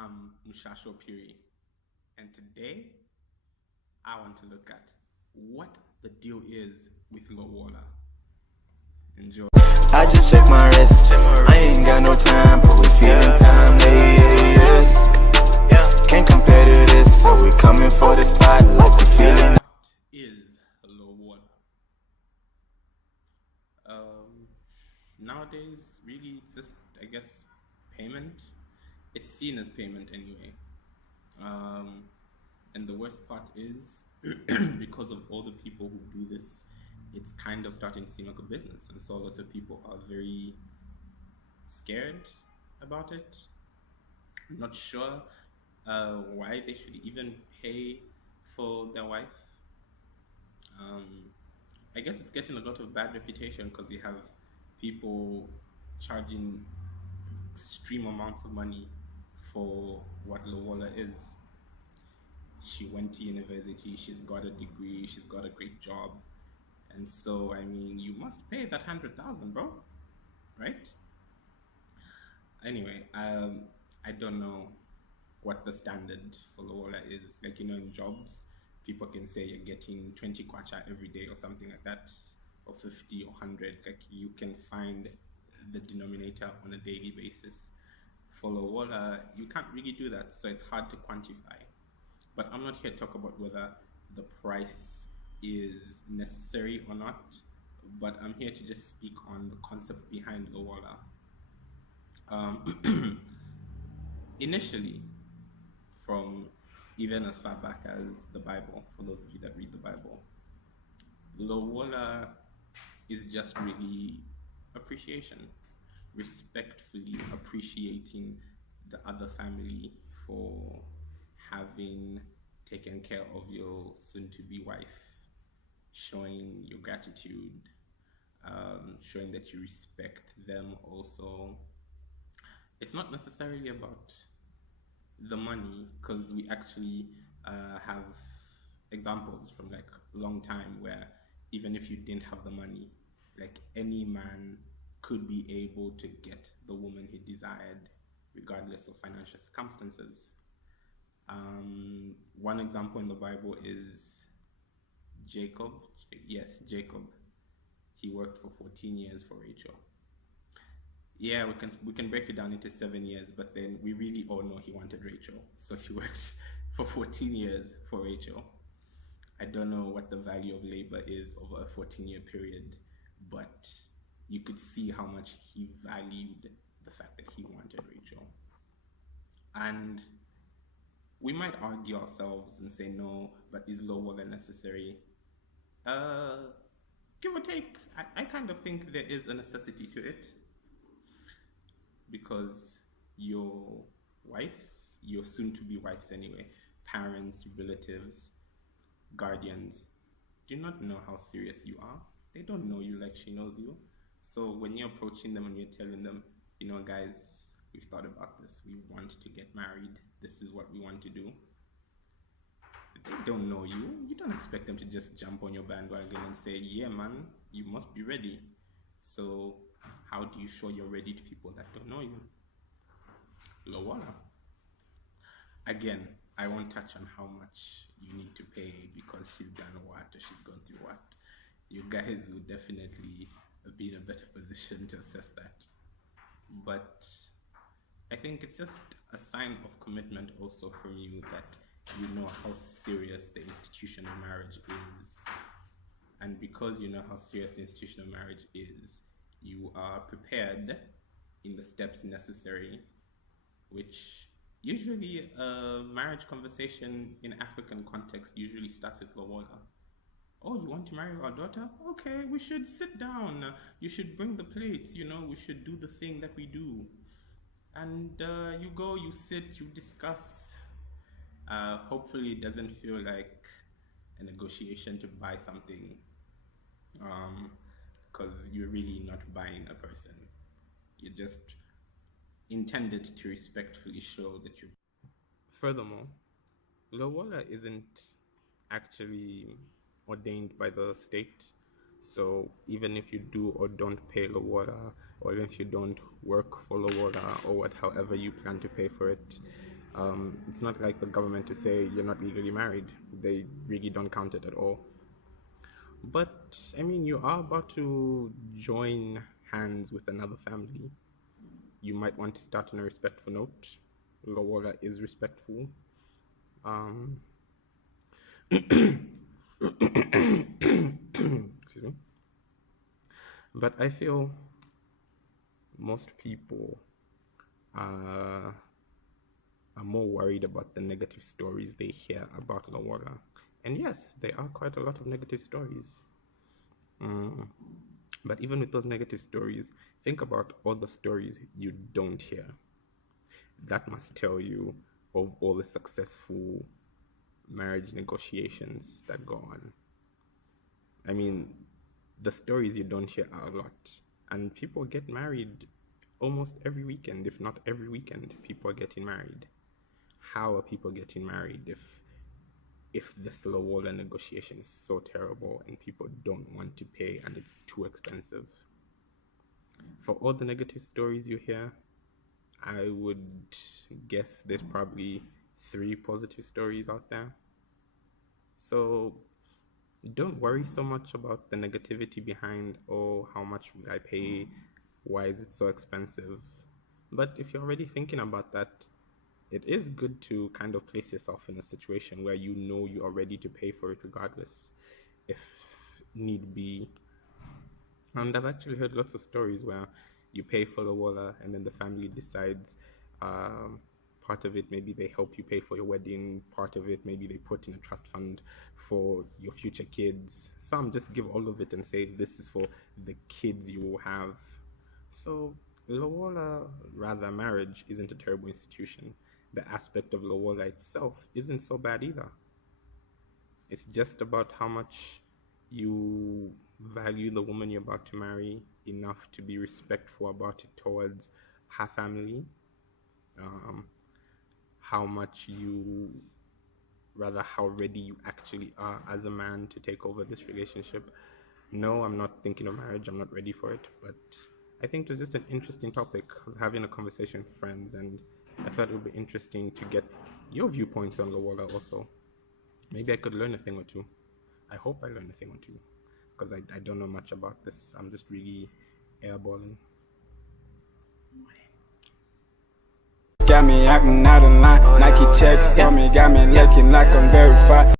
I'm Mushasho Puri, and today I want to look at what the deal is with Lobola. Enjoy. I just check my wrist. I ain't got no time, but we feeling timeless. Can't compare to this, so we coming for the spot like we feeling. What is Lobola? Um, Nowadays, really, it's just, I guess, payment. It's seen as payment anyway. Um, and the worst part is because of all the people who do this, it's kind of starting to seem like a business, and so lots of people are very scared about it. I'm not sure why they should even pay for their wife. Um, I guess it's getting a lot of bad reputation because you have people charging extreme amounts of money for what Lobola is. She went to university, she's got a degree, she's got a great job. And so, I mean, you must pay that 100,000, bro, right? Anyway, I don't know what the standard for Lobola is. Like, in jobs, people can say you're getting 20 kwacha every day or something like that, or 50 or 100. Like, you can find the denominator on a daily basis. For Lobola, you can't really do that, so it's hard to quantify. But I'm not here to talk about whether the price is necessary or not, but I'm here to just speak on the concept behind Lobola. Initially, from even as far back as the Bible, for those of you that read the Bible, Lobola is just really appreciation, respectfully appreciating the other family for having taken care of your soon to be wife, showing your gratitude, showing that you respect them also. It's not necessarily about the money because we actually have examples from like a long time where even if you didn't have the money, like any man could be able to get the woman he desired regardless of financial circumstances. One example in the Bible is Jacob. Yes, Jacob. He worked for 14 years for Rachel. Yeah, we can break it down into 7 years, but then we really all know he wanted Rachel, so he worked for 14 years for Rachel. I don't know what the value of labor is over a 14-year period, but you could see how much he valued the fact that he wanted Rachel. And we might argue ourselves and say no, but is Lobola necessary? Uh, Give or take, I kind of think there is a necessity to it because your wives, your soon to be wives anyway, parents, relatives, guardians, do not know how serious you are. They don't know you like she knows you. So when you're approaching them and you're telling them, guys, we've thought about this, we want to get married, this is what we want to do. They don't know you. You don't expect them to just jump on your bandwagon and say, yeah, man, you must be ready. So, how do you show you're ready to people that don't know you? Lobola. Again, I won't touch on how much you need to pay because she's done what or she's gone through what. You guys would definitely be in a better position to assess that. But I think it's just a sign of commitment also from you that you know how serious the institution of marriage is. And because you know how serious the institution of marriage is, you are prepared in the steps necessary, which usually a marriage conversation in African context usually starts with Lobola. Oh, you want to marry our daughter? Okay, we should sit down. You should bring the plates, we should do the thing that we do. And you go, you sit, you discuss. Hopefully, it doesn't feel like a negotiation to buy something because you're really not buying a person. You're just intended to respectfully show that you. Furthermore, Lobola isn't actually ordained by the state. So even if you do or don't pay Lobola, or even if you don't work for Lobola or however you plan to pay for it, It's not like the government to say you're not legally married. They really don't count it at all. But I mean, you are about to join hands with another family. You might want to start on a respectful note. Lobola is respectful. Um, excuse me. But I feel most people are more worried about the negative stories they hear about Lobola. And yes, there are quite a lot of negative stories. But even with those negative stories, think about all the stories you don't hear. That must tell you of all the successful marriage negotiations that go on. I mean, the stories you don't hear are a lot. And people get married almost every weekend, if not every weekend, people are getting married. How are people getting married if this Lobola negotiation is so terrible and people don't want to pay and it's too expensive? For all the negative stories you hear, I would guess there's probably 3 positive stories out there. So don't worry so much about the negativity behind, oh, how much will I pay? Why is it so expensive? But if you're already thinking about that, it is good to kind of place yourself in a situation where you know you are ready to pay for it regardless, if need be. And I've actually heard lots of stories where you pay for the Lobola and then the family decides part of it, maybe they help you pay for your wedding, part of it, maybe they put in a trust fund for your future kids. Some just give all of it and say this is for the kids you will have. So Lobola, rather marriage, isn't a terrible institution. The aspect of Lobola itself isn't so bad either. It's just about how much you value the woman you're about to marry enough to be respectful about it towards her family, how ready you actually are as a man to take over this relationship. No, I'm not thinking of marriage, I'm not ready for it, but I think it was just an interesting topic. I was having a conversation with friends and I thought it would be interesting to get your viewpoints on Lobola also. Maybe I could learn a thing or two. I hope I learn a thing or two, because I don't know much about this. I'm just really airballing. Got me acting out of line. Nike checks on me, got me looking like I'm verified.